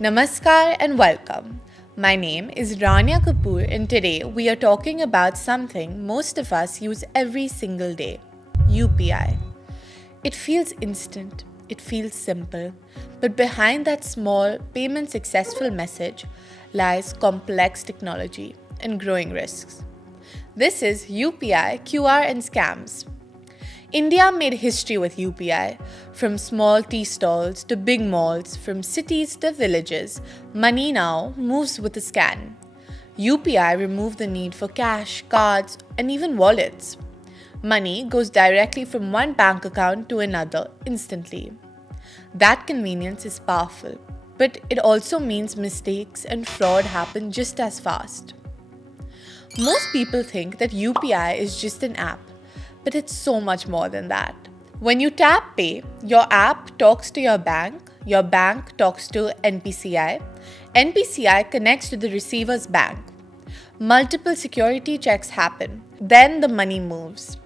Namaskar and welcome. My name is Rania Kapoor and today we are talking about something most of us use every single day, UPI. It feels instant, it feels simple, but behind that small payment successful message lies complex technology and growing risks. This is UPI, QR and scams. India made history with UPI. From small tea stalls to big malls, from cities to villages, money now moves with a scan. UPI removed the need for cash, cards, and even wallets. Money goes directly from one bank account to another instantly. That convenience is powerful, but it also means mistakes and fraud happen just as fast. Most people think that UPI is just an app, but it's so much more than that. When you tap pay, your app talks to your bank talks to NPCI, NPCI connects to the receiver's bank. Multiple security checks happen, then the money moves.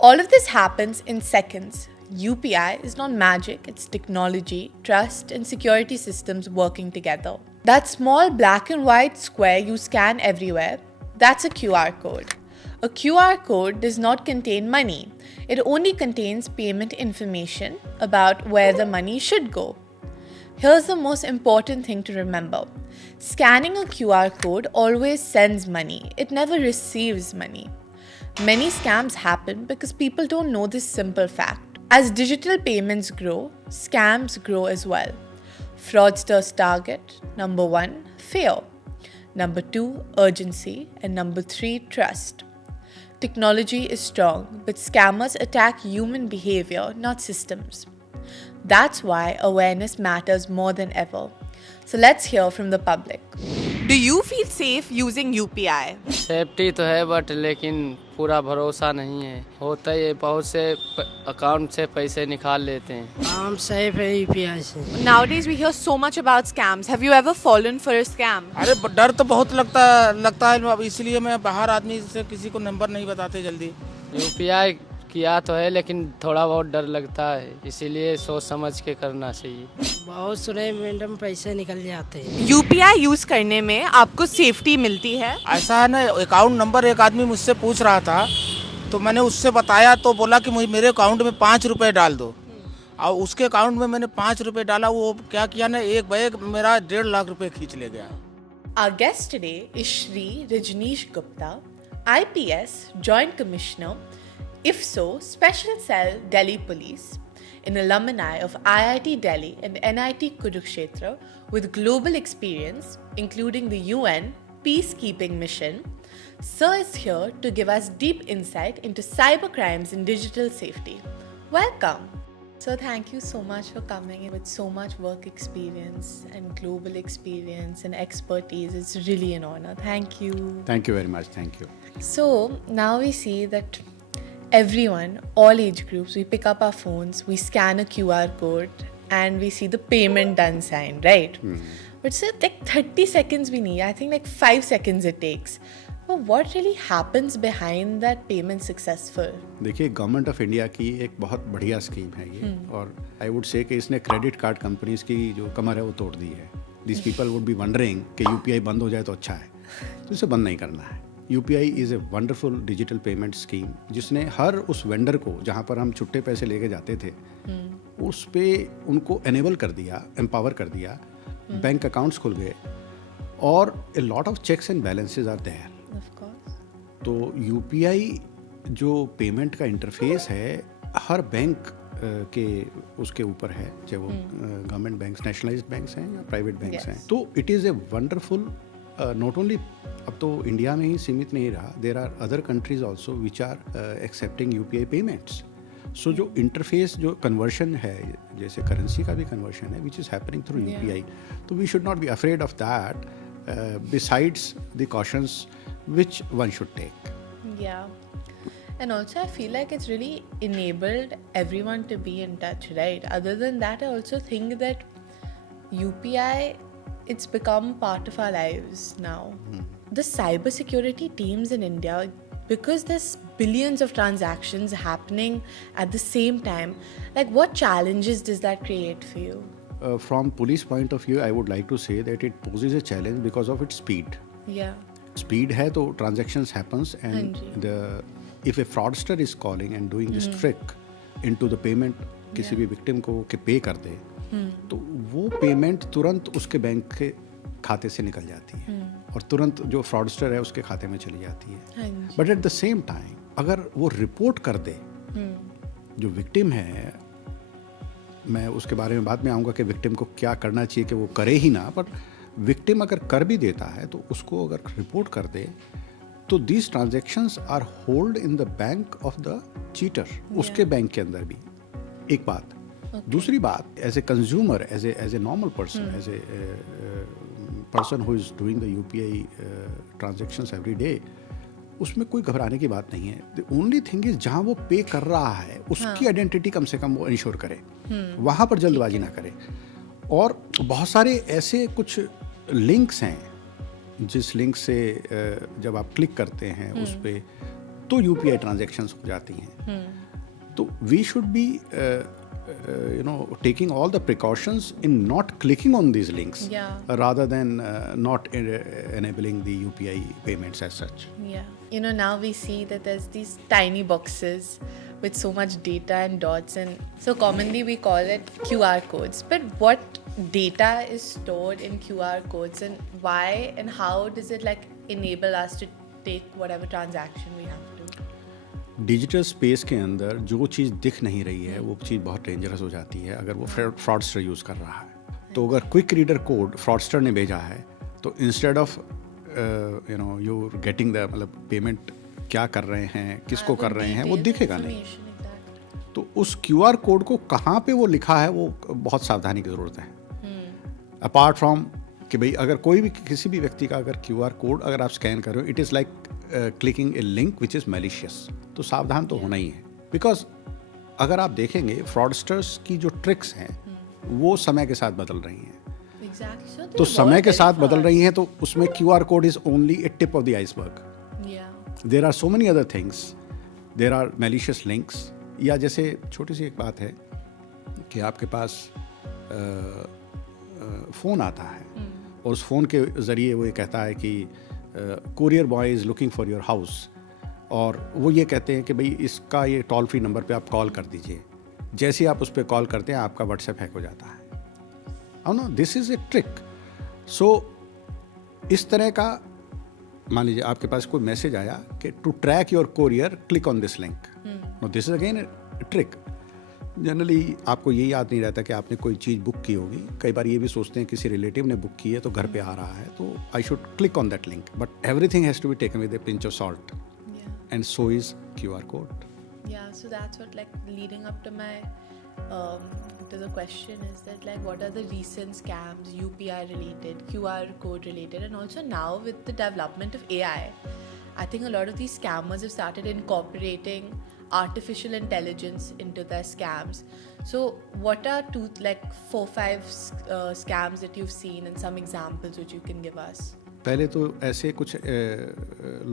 All of this happens in seconds. UPI is not magic, it's technology, trust, and security systems working together. That small black and white square you scan everywhere, that's a QR code. A QR code does not contain money. It only contains payment information about where the money should go. Here's the most important thing to remember. Scanning a QR code always sends money. It never receives money. Many scams happen because people don't know this simple fact. As digital payments grow, scams grow as well. Fraudsters target number 1, fear. Number 2, urgency. And number 3, trust. Technology is strong, but scammers attack human behavior, not systems. That's why awareness matters more than ever. So let's hear from the public. Do you feel safe using UPI? Safety तो है but लेकिन पूरा भरोसा नहीं है। होता ही है, बहुत से अकाउंट से पैसे निकाल लेते हैं। हम सेफ है यूपीआई से। Nowadays we hear so much about scams. Have you ever fallen for a scam? अरे डर तो बहुत लगता है, अब इसलिए मैं बाहर आदमी से किसी को नंबर नहीं बताते जल्दी। यूपीआई किया तो है लेकिन थोड़ा बहुत डर लगता है, इसीलिए सोच समझ के करना चाहिए। बहुत सुने मिनट में पैसे निकल जाते हैं। UPI यूज करने में आपको सेफ्टी मिलती है? ऐसा है ना, अकाउंट नंबर एक आदमी मुझसे पूछ रहा था तो मैंने उससे बताया तो बोला कि मेरे अकाउंट में 5 रुपए डाल दो। और उसके अकाउंट में मैंने 5 रुपए डाला, वो क्या किया ना, एक बैग मेरा 1.5 लाख रुपए खींच ले गया। Our guest today is Shri Rajneesh Gupta, IPS Joint Commissioner, IFSO Special Cell Delhi Police, an alumni of IIT Delhi and NIT Kurukshetra with global experience, including the UN Peacekeeping Mission. Sir is here to give us deep insight into cyber crimes and digital safety. Welcome. So thank you so much for coming in with so much work experience and global experience and expertise. It's really an honor. Thank you. Thank you very much. Thank you. So now we see that everyone, all age groups, we pick up our phones, we scan a QR code and we see the payment done sign, right? But sir, like 30 seconds we need. I think like 5 seconds it takes. But what really happens behind that payment successful? देखिए, government of India की एक बहुत बढ़िया scheme है ये, और I would say कि इसने क्रेडिट कार्ड कंपनीज की जो कमर है वो तोड़ दी है। This people would be wondering कि यूपीआई बंद हो जाए तो अच्छा है, तो इसे बंद नहीं करना है। UPI is a wonderful digital payment scheme जिसने हर उस वेंडर को, जहाँ पर हम छुट्टे पैसे लेके जाते थे, उस पे उनको एनेबल कर दिया, एम्पावर कर दिया, बैंक अकाउंट्स खुल गए और a lot of checks and balances are there. तो यूपीआई जो पेमेंट का इंटरफेस है, हर बैंक के उसके ऊपर है, चाहे वो गवर्नमेंट बैंक्स, नेशनलाइज्ड बैंक्स हैं या प्राइवेट बैंक्स हैं। तो it is a wonderful, not only अब तो इंडिया में ही सीमित नहीं रहा, there are other countries also which are accepting UPI payments. So जो इंटरफेस, जो कन्वर्शन है, जैसे करेंसी का भी कन्वर्शन है which is happening through UPI, तो we should not be afraid of that, besides the cautions which one should take. Yeah. And also I feel like it's really enabled everyone to be in touch, right? Other than that, I also think that UPI, it's become part of our lives now. The cybersecurity teams in India, because there's billions of transactions happening at the same time, like what challenges does that create for you? from police point of view, I would like to say that it poses a challenge because of its speed. Yeah. Speed है तो transactions happens and हाँ the if a fraudster is calling and doing this trick into the payment किसी भी victim को कि pay कर दे, तो वो payment तुरंत उसके बैंक के खाते से निकल जाती है और तुरंत जो fraudster है उसके खाते में चली जाती है. हाँ जी. But at the same time अगर वो रिपोर्ट कर दे, जो विक्टिम है, मैं उसके बारे में बाद में आऊँगा कि विक्टिम को क्या करना चाहिए कि वो करे ही ना, बट विक्टिम अगर कर भी देता है तो उसको अगर रिपोर्ट कर दे तो these transactions are hold in the bank of the cheater, उसके बैंक के अंदर भी. एक बात. दूसरी बात, as a consumer, as a normal person, as a person who is doing the UPI transactions every day, उसमें कोई घबराने की बात नहीं है. द ओनली थिंग इज जहाँ वो पे कर रहा है उसकी आइडेंटिटी कम से कम वो इंश्योर करे, वहाँ पर जल्दबाजी ना करे. और बहुत सारे ऐसे कुछ लिंक्स हैं जिस लिंक से जब आप क्लिक करते हैं उस पे तो यूपीआई ट्रांजैक्शंस हो जाती हैं. तो we should be taking all the precautions in not clicking on these links, rather than not enabling the UPI payments as such. Yeah. Now we see that there's these tiny boxes with so much data and dots, and so commonly we call it QR codes. But what data is stored in QR codes, and why and how does it enable us to take whatever transaction we have to? Digital space के अंदर जो चीज़ दिख नहीं रही है वो चीज़ बहुत dangerous हो जाती है अगर वो फ्रॉडस्टर यूज़ कर रहा है. तो अगर क्विक रीडर कोड फ्रॉडस्टर ने भेजा है तो instead of you getting the मतलब पेमेंट क्या कर रहे हैं, किसको कर रहे हैं, वो दिखेगा नहीं. तो उस QR कोड को कहाँ पे वो लिखा है वो बहुत सावधानी की ज़रूरत है. अपार्ट फ्रॉम कि भाई अगर कोई भी किसी भी व्यक्ति का अगर QR कोड अगर आप स्कैन कर रहे हो, it is like clicking A link which is malicious. तो सावधान तो होना ही है, बिकॉज अगर आप देखेंगे फ्रॉडस्टर्स की जो ट्रिक्स हैं वो समय के साथ बदल रही हैं. तो समय के साथ बदल रही हैं तो उसमें QR code is only a tip of the iceberg. There are so many other things, there are malicious links. या जैसे छोटी सी एक बात है कि आपके पास फ़ोन आता है और उस फ़ोन के ज़रिए वो ये कहता है कि courier boy is looking for your house, और वो ये कहते हैं कि भाई इसका ये टोल फ्री नंबर पे आप कॉल कर दीजिए. जैसे ही आप उस पर कॉल करते हैं आपका व्हाट्सएप हैक हो जाता है. No, this is a trick. So इस तरह का मान लीजिए आपके पास कोई मैसेज आया कि to track your courier click on this link. No, this is again a trick. Generally आपको ये याद नहीं रहता कि आपने कोई चीज़ बुक की होगी. कई बार ये भी सोचते हैं किसी रिलेटिव ने बुक की है तो घर पे आ रहा है तो I should click on that link, but everything has to be taken with a pinch of salt. And so is QR code. Yeah, so that's what leading up to my to the question is that what are the recent scams, UPI related, QR code related, and also now with the development of AI, I think a lot of these scammers have started incorporating artificial intelligence into their scams. So what are 4-5 scams that you've seen and some examples which you can give us? पहले तो ऐसे कुछ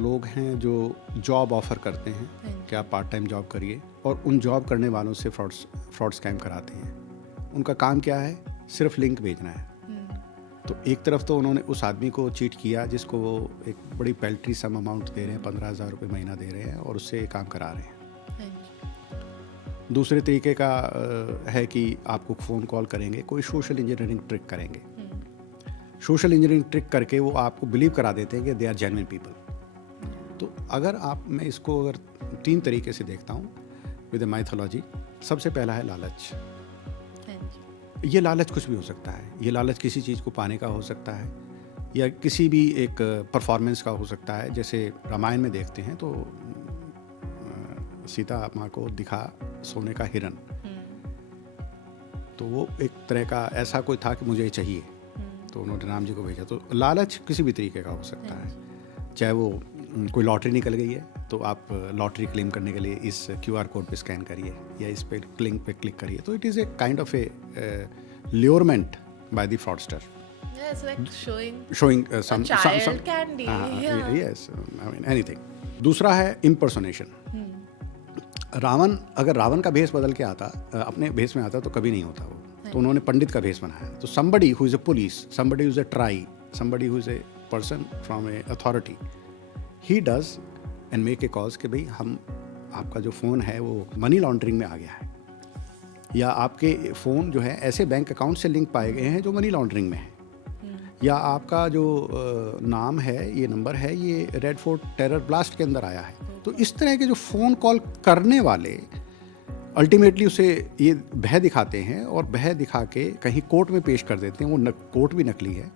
लोग हैं जो job offer करते हैं कि आप पार्ट टाइम जॉब करिए और उन जॉब करने वालों से फ्रॉड स्कैम कराते हैं. उनका काम क्या है? सिर्फ लिंक भेजना है. तो एक तरफ तो उन्होंने उस आदमी को चीट किया जिसको वो एक बड़ी पैल्ट्री सम अमाउंट दे रहे हैं, 15,000 रुपये महीना दे रहे हैं और उससे काम करा रहे हैं. दूसरे तरीके का है कि आपको फ़ोन कॉल करेंगे, कोई सोशल इंजीनियरिंग ट्रिक करेंगे. सोशल इंजीनियरिंग ट्रिक करके वो आपको बिलीव करा देते हैं कि दे आर जेन्युइन पीपल. तो अगर मैं इसको अगर 3 तरीके से देखता हूँ विद ए माइथोलॉजी. सबसे पहला है लालच. ये लालच कुछ भी हो सकता है. ये लालच किसी चीज़ को पाने का हो सकता है या किसी भी एक परफॉर्मेंस का हो सकता है. जैसे रामायण में देखते हैं तो सीता माँ को दिखा सोने का हिरन, तो वो एक तरह का ऐसा कोई था कि मुझे ये चाहिए, तो उन्होंने राम जी को भेजा. तो लालच किसी भी तरीके का हो सकता है. चाहे वो कोई लॉटरी निकल गई है तो आप लॉटरी क्लेम करने के लिए इस QR कोड पे स्कैन करिए या इस पे लिंक पे क्लिक करिए. तो it is a kind of a allurement by the fraudster. Yeah, it's like showing some child candy. Yes, I mean anything. दूसरा है impersonation. अगर रावण का भेष बदल के आता, अपने भेष में आता तो कभी नहीं होता वो. तो उन्होंने पंडित का भेष बनाया. तो somebody who is a police, somebody who is a TRI, somebody who is a person from a authority, he does and make a calls कि भाई हम आपका जो फ़ोन है वो मनी लॉन्ड्रिंग में आ गया है, या आपके फ़ोन जो है ऐसे बैंक अकाउंट से लिंक पाए गए हैं जो मनी लॉन्ड्रिंग में है, या आपका जो नाम है, ये नंबर है, ये रेड फोर्ट टेरर ब्लास्ट के अंदर आया है. तो इस तरह के जो फ़ोन कॉल करने वाले अल्टीमेटली उसे ये भय दिखाते हैं और भय दिखा के कहीं कोर्ट में पेश कर देते हैं. वो कोर्ट भी नकली है.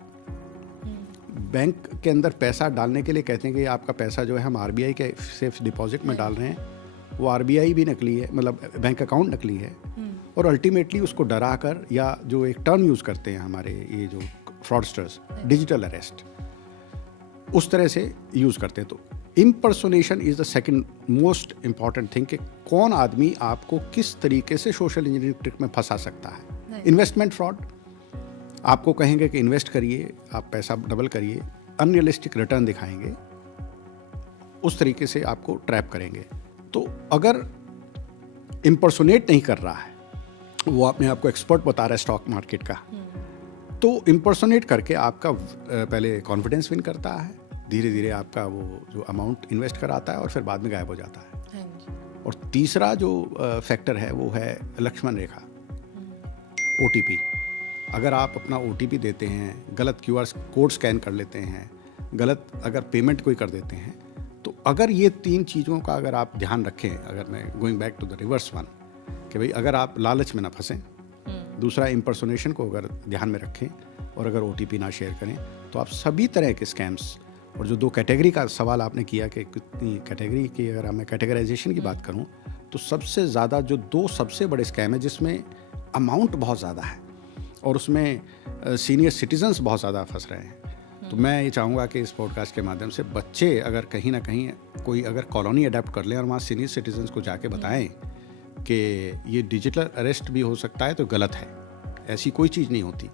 बैंक के अंदर पैसा डालने के लिए कहते हैं कि आपका पैसा जो है हम आरबीआई के सेफ डिपॉजिट में डाल रहे हैं. वो आरबीआई भी नकली है, मतलब बैंक अकाउंट नकली है. और अल्टीमेटली उसको डरा कर, या जो एक टर्म यूज़ करते हैं हमारे ये जो फ्रॉडस्टर्स, डिजिटल अरेस्ट, उस तरह से यूज़ करते हैं. तो impersonation is the second most important thing कि कौन आदमी आपको किस तरीके से सोशल इंजीनियरिंग ट्रिक में फंसा सकता है. इन्वेस्टमेंट फ्रॉड, आपको कहेंगे कि इन्वेस्ट करिए, आप पैसा डबल करिए, अनरियलिस्टिक रिटर्न दिखाएंगे, उस तरीके से आपको ट्रैप करेंगे. तो अगर इम्पर्सोनेट नहीं कर रहा है, वो अपने आप को एक्सपर्ट बता रहा है स्टॉक मार्केट का, तो इम्पर्सोनेट करके आपका पहले कॉन्फिडेंस विन करता है, धीरे धीरे आपका वो जो अमाउंट इन्वेस्ट कराता है और फिर बाद में गायब हो जाता है. और तीसरा जो फैक्टर है वो है लक्ष्मण रेखा, OTP. अगर आप अपना OTP देते हैं, गलत QR कोड स्कैन कर लेते हैं, गलत अगर पेमेंट कोई कर देते हैं, तो अगर ये 3 चीज़ों का अगर आप ध्यान रखें, अगर मैं going back to the reverse one, कि भाई अगर आप लालच में ना फंसें, दूसरा इम्पर्सोनेशन को अगर ध्यान में रखें, और अगर OTP ना शेयर करें, तो आप सभी तरह के स्कैम्स, और जो 2 कैटेगरी का सवाल आपने किया कि कितनी कैटेगरी की, अगर मैं कैटेगराइजेशन की बात करूं, तो सबसे ज़्यादा जो 2 सबसे बड़े स्कैम है जिसमें अमाउंट बहुत ज़्यादा है और उसमें सीनियर सिटीजन्स बहुत ज़्यादा फंस रहे हैं. तो मैं ये चाहूँगा कि इस पॉडकास्ट के माध्यम से बच्चे अगर कहीं ना कहीं कोई अगर कॉलोनी अडेप्ट कर लें और वहाँ सीनियर सिटीजन्स को जाके बताएं कि ये डिजिटल अरेस्ट भी हो सकता है, तो गलत है, ऐसी कोई चीज़ नहीं होती.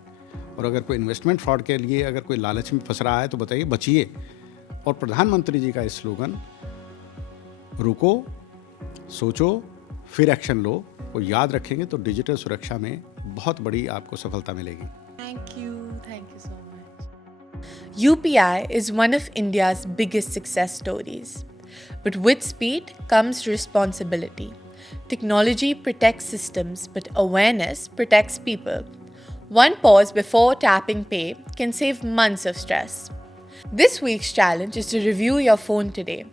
और अगर कोई इन्वेस्टमेंट फ्रॉड के लिए अगर कोई लालच में फंस रहा है तो बताइए, बचिए. और प्रधानमंत्री जी का इस स्लोगन, रुको, सोचो, फिर एक्शन लो, वो याद रखेंगे तो डिजिटल सुरक्षा में बहुत बड़ी आपको सफलता मिलेगी. Thank you so much. UPI is one of India's biggest success stories. But with speed comes responsibility. Technology protects systems, but awareness protects people. One pause before tapping pay can save months of stress. This week's challenge is to review your phone today.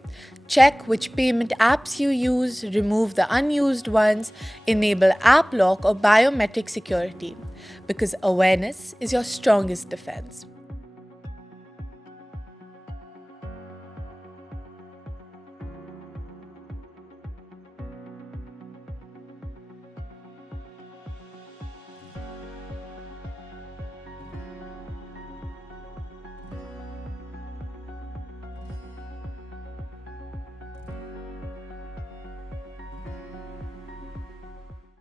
Check which payment apps you use, remove the unused ones, enable app lock or biometric security, because awareness is your strongest defense.